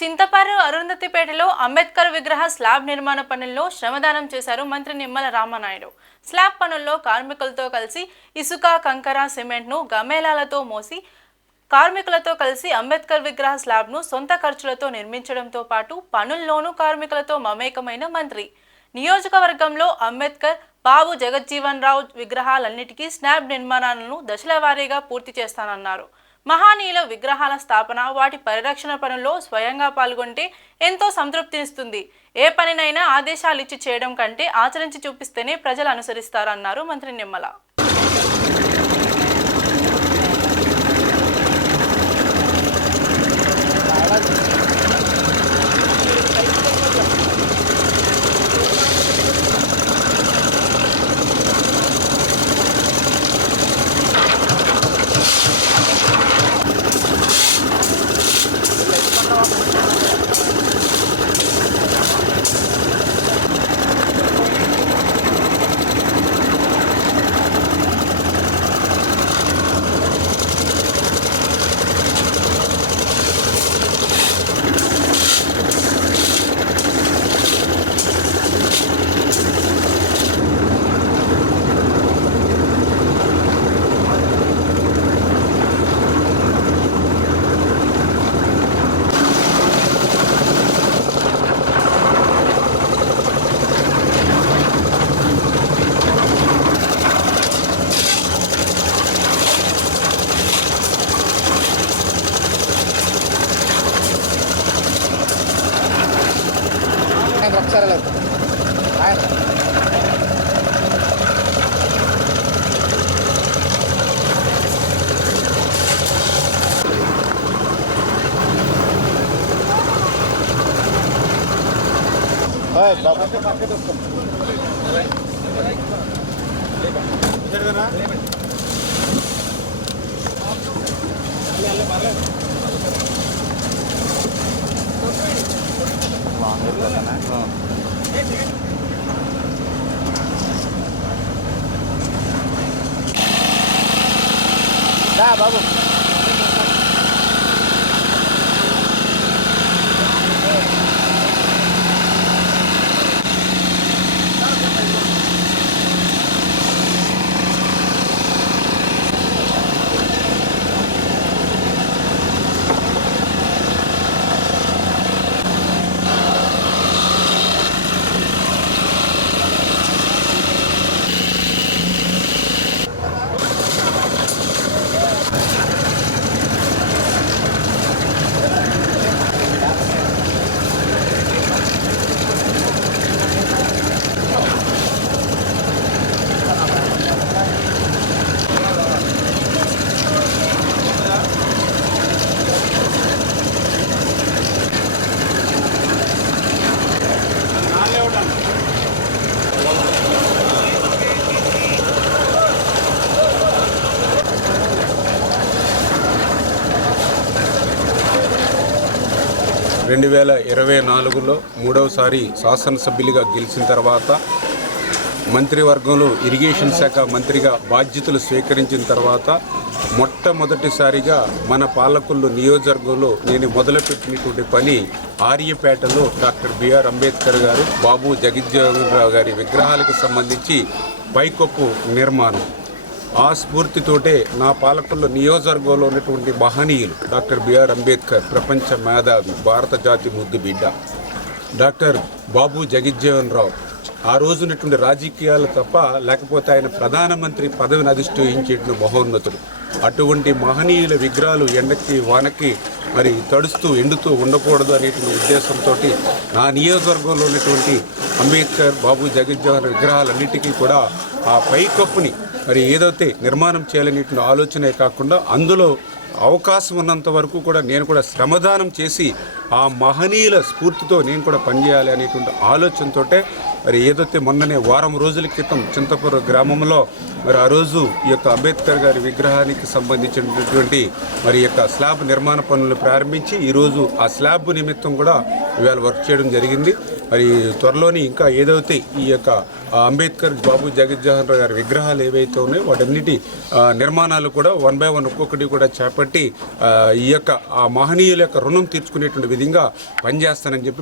చింతపర్రు అరుంధతిపేటలో అంబేద్కర్ విగ్రహ స్లాబ్ నిర్మాణ పనుల్లో శ్రమదానం చేశారు మంత్రి నిమ్మల రామనాయుడు. స్లాబ్ పనుల్లో కార్మికులతో కలిసి ఇసుక, కంకర, సిమెంట్ను గమేళాలతో మోసి కార్మికులతో కలిసి అంబేద్కర్ విగ్రహ స్లాబ్ను సొంత ఖర్చులతో నిర్మించడంతో పాటు పనుల్లోనూ కార్మికులతో మమేకమైన మంత్రి నియోజకవర్గంలో అంబేద్కర్, బాబు జగజ్జీవన్ రావు విగ్రహాలన్నిటికీ స్లాబ్ నిర్మాణాలను దశల వారీగా పూర్తి చేస్తానన్నారు. మహానీయుల విగ్రహాల స్థాపన, వాటి పరిరక్షణ పనుల్లో స్వయంగా పాల్గొంటే ఎంతో సంతృప్తినిస్తుంది. ఏ పనినైనా ఆదేశాలిచ్చి చేయడం కంటే ఆచరించి చూపిస్తేనే ప్రజలు అనుసరిస్తారన్నారు మంత్రి నిమ్మల. బాబు రెండు 2024లో మూడవసారి శాసనసభ్యులుగా గెలిచిన తర్వాత మంత్రివర్గంలో ఇరిగేషన్ శాఖ మంత్రిగా బాధ్యతలు స్వీకరించిన తర్వాత మొట్టమొదటిసారిగా మన పాలకొల్లు నియోజకవర్గంలో నేను మొదలుపెట్టినటువంటి పని ఆర్యపేటలో డాక్టర్ బిఆర్ అంబేద్కర్ గారు, బాబు జగజ్జీవన్ రావు గారి విగ్రహాలకు సంబంధించి పైకప్పు నిర్మాణం. ఆ స్ఫూర్తితోటే నా పాలకొల్లు నియోజకవర్గంలో ఉన్నటువంటి మహనీయులు డాక్టర్ బిఆర్ అంబేద్కర్, ప్రపంచ మేధావి, భారత జాతి ముద్దు బిడ్డ డాక్టర్ బాబు జగజ్జీవన్ రావు, ఆ రోజునటువంటి రాజకీయాలు తప్ప లేకపోతే ఆయన ప్రధానమంత్రి పదవిని అధిష్ఠించేటువంటి మహోన్నతుడు. అటువంటి మహనీయుల విగ్రహాలు ఎండకి వానకి మరి తడుస్తూ ఎండుతూ ఉండకూడదు అనేటువంటి ఉద్దేశంతో నా నియోజకవర్గంలో ఉన్నటువంటి అంబేద్కర్, బాబు జగజ్జీవన్ విగ్రహాలన్నిటికీ కూడా ఆ పైకప్పుని మరి ఏదైతే నిర్మాణం చేయాలనేటువంటి ఆలోచనే కాకుండా అందులో అవకాశం ఉన్నంత వరకు కూడా నేను కూడా శ్రమదానం చేసి ఆ మహనీయుల స్ఫూర్తితో నేను కూడా పనిచేయాలి అనేటువంటి ఆలోచనతో మరి ఏదైతే మొన్ననే వారం రోజుల క్రితం చింతపూర్ గ్రామంలో మరి ఆ రోజు ఈ యొక్క అంబేద్కర్ గారి విగ్రహానికి సంబంధించినటువంటి మరి యొక్క స్లాబ్ నిర్మాణ పనులు ప్రారంభించి ఈరోజు ఆ స్లాబ్ నిమిత్తం కూడా ఇవాళ వర్క్ చేయడం జరిగింది. మరి త్వరలోని ఇంకా ఏదైతే ఈ యొక్క అంబేద్కర్ బాబు జగజ్జోహన్ రావు గారి విగ్రహాలు ఏవైతే ఉన్నాయో వాటన్నిటి నిర్మాణాలు కూడా 1 by 1 ఒక్కొక్కటి కూడా చేపట్టి ఈ యొక్క ఆ మహనీయుల యొక్క రుణం తీర్చుకునేటువంటి విధంగా పనిచేస్తానని చెప్పి